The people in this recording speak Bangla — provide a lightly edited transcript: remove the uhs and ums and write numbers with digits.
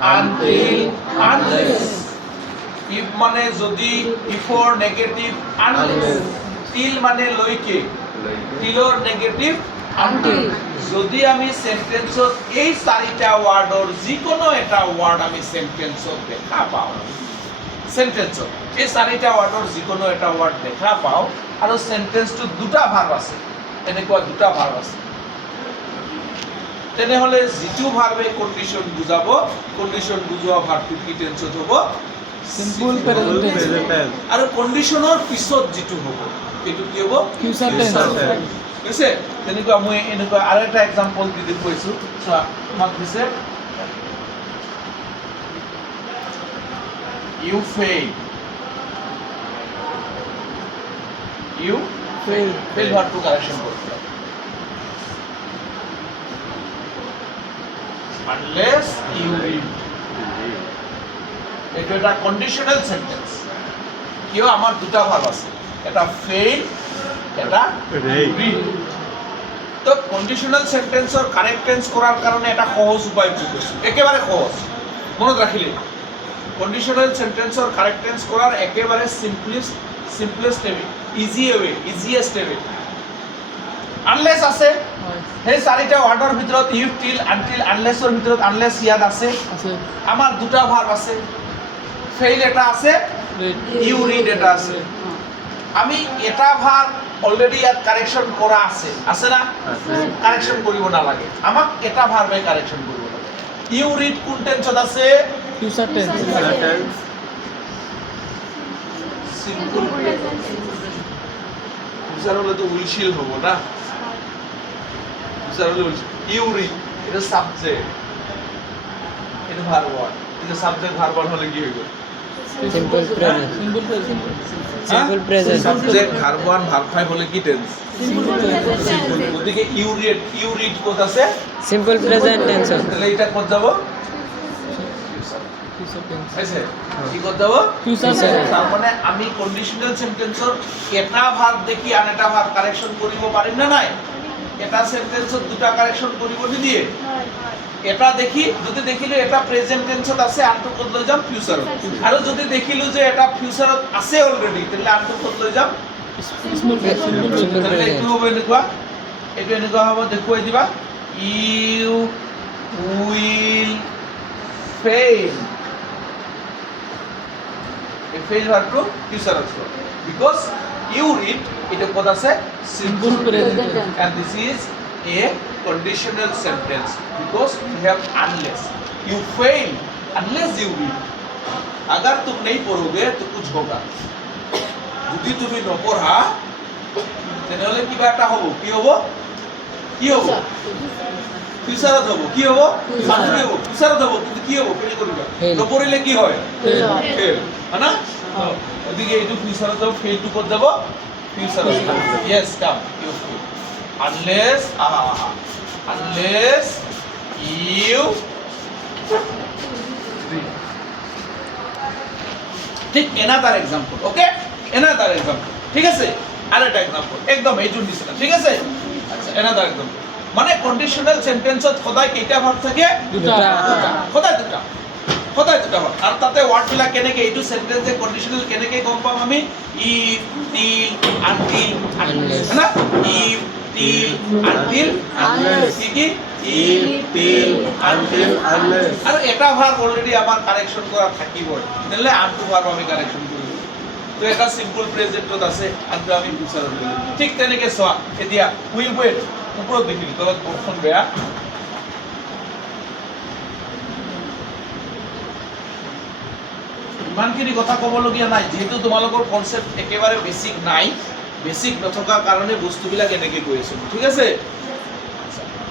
until, unless. If মানে যদি, before নেগেটিভ unless. till মানে লৈকে, tillৰ নেগেটিভ until. যদি আমি সেন্টেন্সত এই চাৰিটা ওয়ার্ডৰ যিকোনো এটা ওয়ার্ড আমি সেন্টেন্সত দেখা পাওঁ, সেন্টেন্সত এই চাৰিটা ওয়ার্ডৰ যিকোনো এটা ওয়ার্ড দেখা পাওঁ আৰু সেন্টেন্সটো দুটা ভার্ব আছে, এনেকুৱা দুটা ভার্ব আছে, তেনেহলে যিটো ভার্বে কন্ডিশন বুজাব, কন্ডিশন বুজোৱা ভার্বটো কি টেন্সত হ'ব? সিম্পল প্রেজেন্ট টেন্স আৰু কন্ডিশনৰ পিছত যিটো হ'ব এইটো কি হ'ব? ফিউচার টেন্স বুজিছে? তেনেকুৱা মই এনেকুৱা আৰু এটা এক্সাম্পল দি দেখুৱাইছো, চোৱা তোমাক দিছে you fail, you fail ভার্বটো কারেকশন করতে হবে unless you read. এটা একটা কন্ডিশনাল সেন্টেন্স, কিয় আমার দুটা ভার্ব আছে, এটা ফেইল, এটা রিড। তো কন্ডিশনাল সেন্টেন্সৰ কারেক্ট টেন্স করার কারণে এটা সহজ উপায় বুঝছো, একেবারে সহজ, মনত রাখিলে কন্ডিশনাল সেন্টেন্সৰ কারেক্ট টেন্স করার একেবারে simplest way, easiest way. Unless আছে, সেই চাৰিটা ওয়ার্ডৰ ভিতৰত ইউ, টিল, আনটিল, আনলেছৰ ভিতৰত আনলেছ ইয়াত আছে, আমাৰ দুটা ভার্ব আছে, ফেইল এটা আছে, ইউ রিড এটা আছে। আমি এটা ভার্ব অলরেডি ইয়াত কারেকশন করা আছে না? কারেকশন কৰিব নালাগে, আমাক এটা ভার্বে কারেকশন কৰিব লাগে। ইউ রিড কোন টেন্সত আছে? Future tense simple present. Future হলে তো উইলশিল হবো না, ফিউচার হলে উইলশিল। ইউ রিড এটা সাবজেক্ট, এটা ভার্ব ওয়ার্ড, এটা সাবজেক্ট ভার্ব ওয়ার্ড হলে কি হইব? Simple present simple present subject verb one verb five হলে কি টেন্স? সিম্পল। ওদিকে ইউ রিড কোড আছে, সিম্পল প্রেজেন্ট টেন্স তাহলে এটা কোড যাব আছে, কি কোড যাব? ফিউচার তার মানে আমি কন্ডিশনাল সেন্টেন্সৰ এটা ভার্ব দেখি আন এটা ভার্ব কারেকশন কৰিব পাৰিম না নাই? এটা সেন্টেন্সত দুটা কারেকশন কৰিব নিদিয়ে, এটা দেখি যদি দেখিলো এটা প্রেজেন্ট টেন্সত আছে, আনটো ক'ত লৈ যাম? ফিউচাৰত। আৰু যদি দেখিলো যে এটা ফিউচাৰত আছে অলৰেডি, তেতিয়াহলে আনটো ক'ত লৈ যাম? তাহলে এইটো হ'ব এনেকুৱা, এইটো এনেকুৱা হ'ব, দেখুৱাই দিবা, ইউ উইল ফেইল। এই ফেইল ভার্বটো ফিউচাৰত আছে, বিকজ ইউ রিড এটা ক'ত আছে? Simple present and this is a conditional sentence because we have unless. You fail unless you read. अगर तुम नहीं पढ़ोगे तो कुछ होगा, যদি তুমি নপঢ়া তেনেহলে কিবা এটা হ'ব, কি হ'ব? কি হ'ব? ফিউচাৰত হ'ব, কি হ'ব? সামনে হ'ব, ফিউচাৰত হ'ব, কিন্তু কি হ'ব? ফেইল কৰিবা, নপঢ়িলে কি হয়? ফেইল, হয় না? ওদিকে এইটো ফিউচাৰত যাব, ফেইলটো ক'ত যাব? ফিউচাৰত। yes come you fail unless unless you read. ঠিক another example, okay, another example, ঠিক আছে? আরেকটা এক্সাম্পল একদম এইটোৰ নিচিনা, ঠিক আছে? আচ্ছা another example, মানে কন্ডিশনাল সেন্টেন্সত সদায় কেইটা ভার্ব থাকে? দুটা সদায় দুটা ভার্ব। আর তাতে ওয়ার্ডবিলাক কেনেকে, এইটো সেন্টেন্সে কন্ডিশনাল কেনেকে গম পাম আমি? ইফ, টিল, আনটিল, আনলেস, না? ইফ, টিল, আনটিল, আনলেস, কি ইফ, টিল, আনটিল, আনলেস। আর এটা ভার্ব অলরেডি আমার কারেকশন করা থাকিবই, তাহলে আনটো ভার্ব আমি কারেকশন কৰিব। তো এটা সিম্পল প্রেজেন্টত আছে, আনটো আমি ফিউচাৰত লৈ যাম। ঠিক তেনেকে চোৱা, এতিয়া উই ওয়েট, ওপৰত দেখিলো তলত বৰষুণ বেয়া, ইমানখিনি কথা ক'বলগীয়া নাই, যেহেতু তোমালোকৰ কনসেপ্ট একেবাৰে বেসিক নাই, বেসিক নথকাৰ কাৰণে বস্তুবিলাক এনেকৈ কৈ আছো, ঠিক আছে?